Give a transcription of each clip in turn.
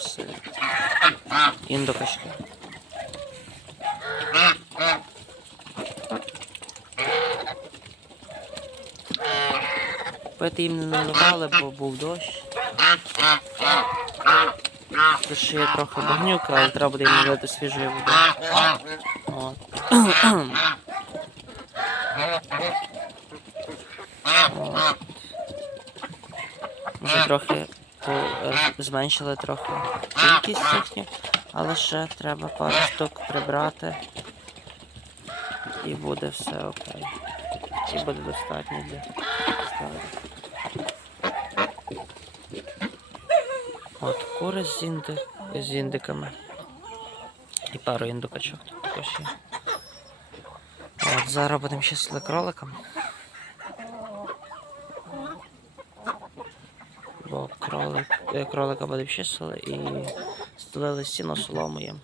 Качки, гуси. Індокачки. Пити їм не наливали, бо був дощ. Тут ще є трохи багнюка, але треба буде їм налити свіжої води. От. От. Вже трохи зменшили трохи кількість їхню, але ще треба пару штук прибрати. І буде все окей. І буде достатньо для ставити. От кури з, інди, з індиками. І пару індукачок тут також є. От, зараз будемо щасли кроликам. Бо кролик, е, кролика буде чистили і стелили стіну соломою.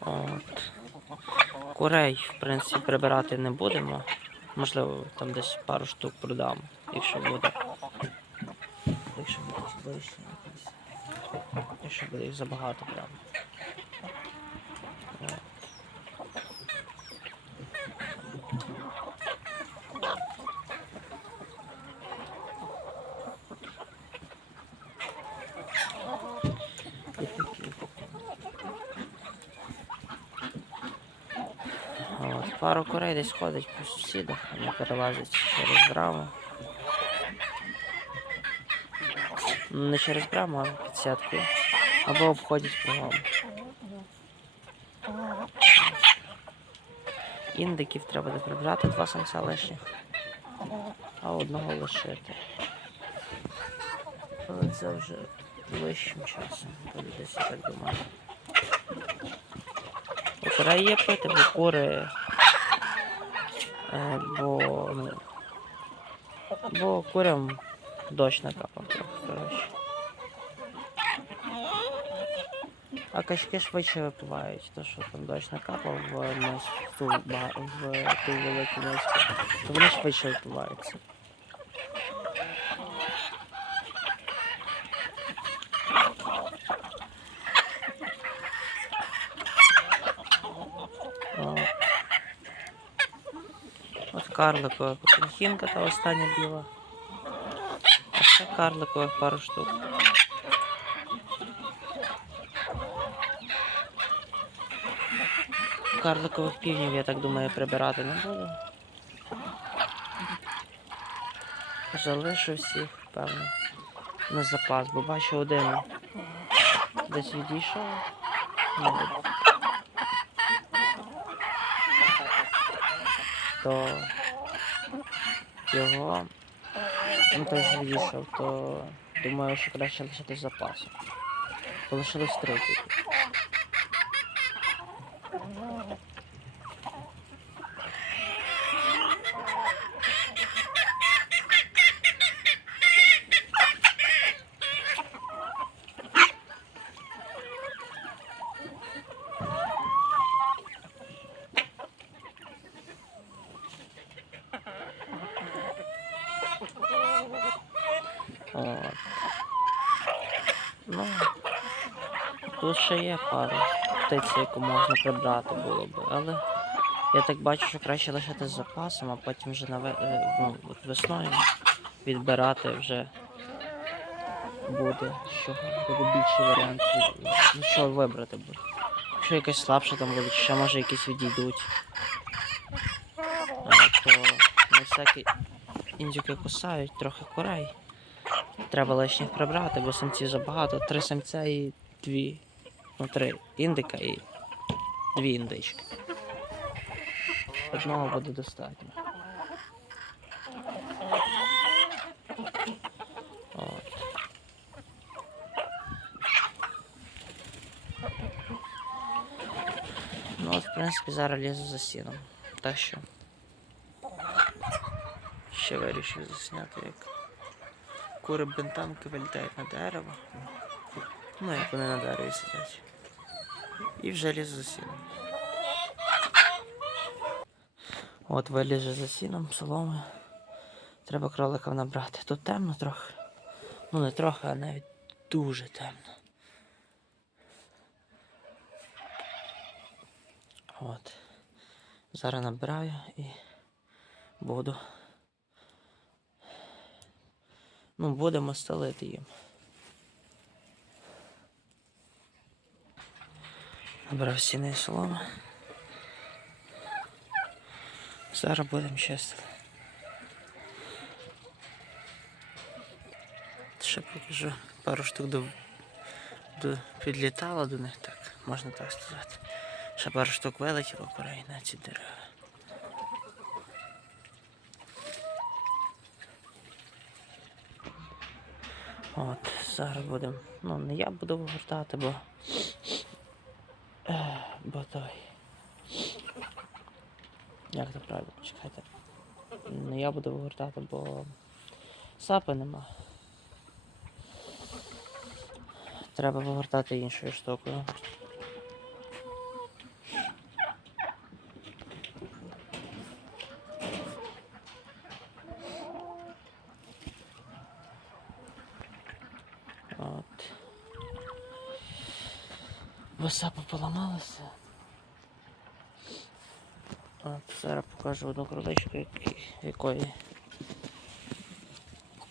От. Курей, в принципі, прибирати не будемо. Можливо, там десь пару штук продам, якщо буде. Якщо буде. Якщо буде їх забагато прямо. От. І такі. От, пару курей десь ходить по сусідах, вони перелазять через браму. Ну, Не через браму, а під сіткою. Або обходять кругом. Індиків треба буде прибрати два самця лишніх, а одного лишити. Але це вже ближчим часом. Буде десь я так думаю. У курей є пити, бо кури. Е, бо. Ну, бо курям дощ накапав трохи, коротше. А качки швидше випливають, то що там дощ накапав в, в, в ту велику миску, то вони швидше випливаються. От. От карликова капельхінка та остання біла. А це карликових пару штук. Карликових півнів, я так думаю, прибирати не буду. Залишу всіх, певно, на запас, бо бачу один десь відійшов. мабуть. То його ну теж відійшов, то думаю, що краще лишитись з запасом. Залишилось три. От. Ну, тут ще є пара птиці, яку можна прибрати було б, але я так бачу, що краще лишити з запасом, а потім вже наве... е, ну, от весною відбирати вже буде, що буде більший варіант, ну, що вибрати буде. Якщо якась слабша там буде, ще може якісь відійдуть. А, то на всякий індюки кусають, трохи курей. Треба лишніх прибрати, бо самців забагато. Три самця і дві. Ну, три індика і дві індички. Одного буде достатньо. Ну от, в принципі, зараз лізу за сіном. Так що. Ще вирішив засняти як кури бентамки вилітають на дерево. Ну, як вони на дереві сидять. І вже лізу за сіном. От виліже за сіном, соломи. Треба кроликів набрати. Тут темно трохи. Ну не трохи, а навіть дуже темно. От. Зараз набираю і буду. Ну, будемо стелити їм. Набрав сіни соломи. Зараз будемо чистити. Ще покажу пару штук до, до підлітало до них, так, можна так сказати. Ще пару штук вилетіло курей на ці дерева. От, зараз будемо. Ну, не я буду вигортати, бо. Бо той. Як це правильно? Чекайте. Не я буду вигортати, бо сапи нема. Треба вигортати іншою штукою. От. Бо сапа поламалася. От, зараз покажу одну кроличку, якої,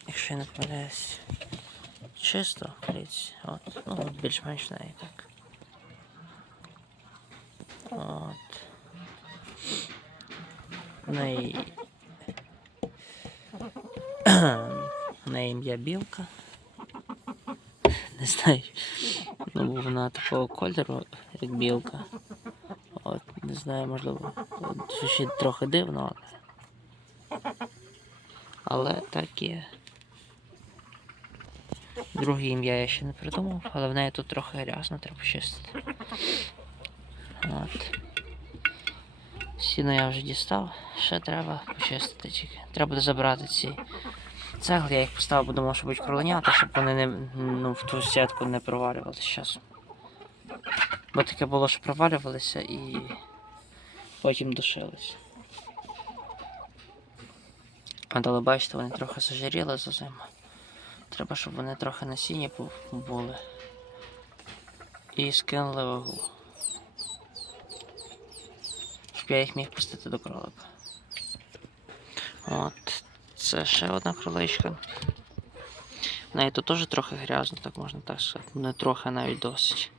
якщо я не помиляюсь, чисто, дивіться, от, ну, більш-менш неї так. От. Неї. Неї ім'я білка. Не знаю. Ну, вона такого кольору, як білка. От, не знаю, можливо, ще трохи дивно, але. Так є. Друге ім'я я ще не придумав, але в неї тут трохи грязно, треба чистити. От. Сіно я вже дістав, ще треба почистити тільки. Треба забрати ці цегли, я їх поставив, бо думав, що будуть кроленята, щоб вони не, ну, в ту сітку не провалювалися з часом. Бо таке було, що провалювалися і потім душились. Але бачите, вони трохи зажиріли за зиму. Треба, щоб вони трохи насіння бу- були. І скинули вагу. Щоб я їх міг пустити до кролика. От, це ще одна кроличка. В неї тут теж трохи грязно, так можна так сказати. Не трохи, а навіть досить.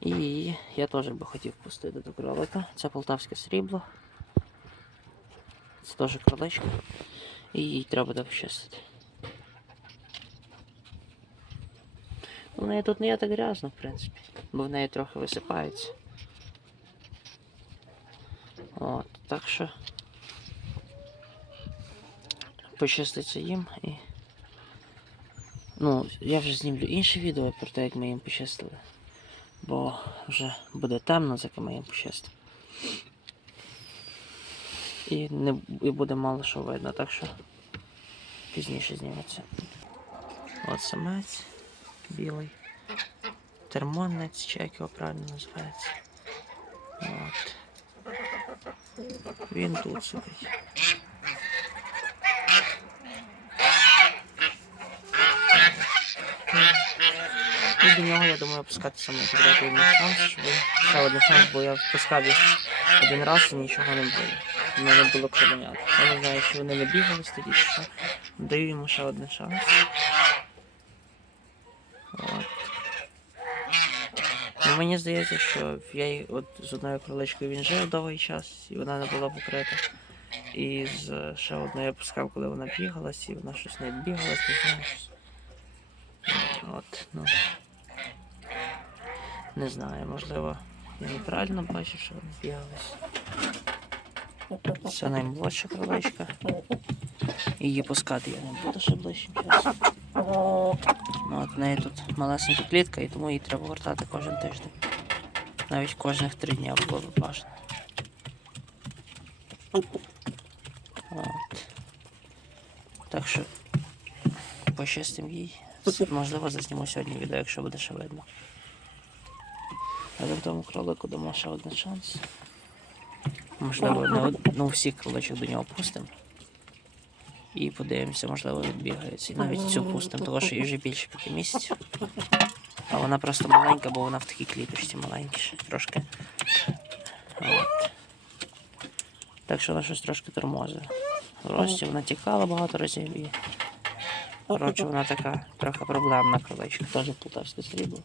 І я теж би хотів пустити до кролика. Це полтавське срібло. Це теж кроличка. І їй треба буде почистити. У неї тут не є так грязно, в принципі, бо в неї трохи висипається. От, так що почиститься їм і. Ну, я вже знімлю інше відео про те, як ми їм почистили. Бо вже буде темно, за яким ми їм почистимо. І, не, і буде мало що видно, так що пізніше зніметься. От самець білий. Термонець, чи як його правильно називається. От. Він тут сидить. І до нього, я думаю, опускати саме йому шанс, щоб ще один шанс, бо я впускав їх один раз і нічого не було. У мене було кровенят. Я не знаю, чи вони не бігали тоді, що. Даю йому ще один шанс. От. Ну, мені здається, що я от з одною кроличкою він жив довгий час, і вона не була покрита. І з ще одною я пускав, коли вона бігалась, і вона щось не бігалась, не знаю. От, ну. Не знаю, можливо, я неправильно бачив, що вони. Це наймолодша кроличка. Її пускати я не буду ще ближчим часом. Ну, от в неї тут малесенька клітка, і тому її треба вертати кожен тиждень. Навіть кожних три дні було б бажано. От. Так що почистим їй. Можливо, засніму сьогодні відео, якщо буде ще видно. Але в тому кролику дамо ще один шанс. Можливо, од- ну, всіх кроличок до нього пустимо. І подивимося, можливо, відбігається. І навіть цю пустимо, тому що їй вже більше п'яти місяців. А вона просто маленька, бо вона в такій кліточці маленькій ще трошки. От. Так що вона щось трошки тормозить. В рості вона тікала багато разів і. Коротше, вона така трохи проблемна кроличка, теж полтавське срібло.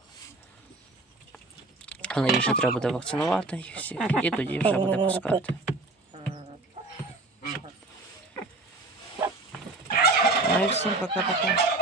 Але її ще треба буде вакцинувати їх всіх, і тоді вже буде пускати. Ну і всім пока-пока.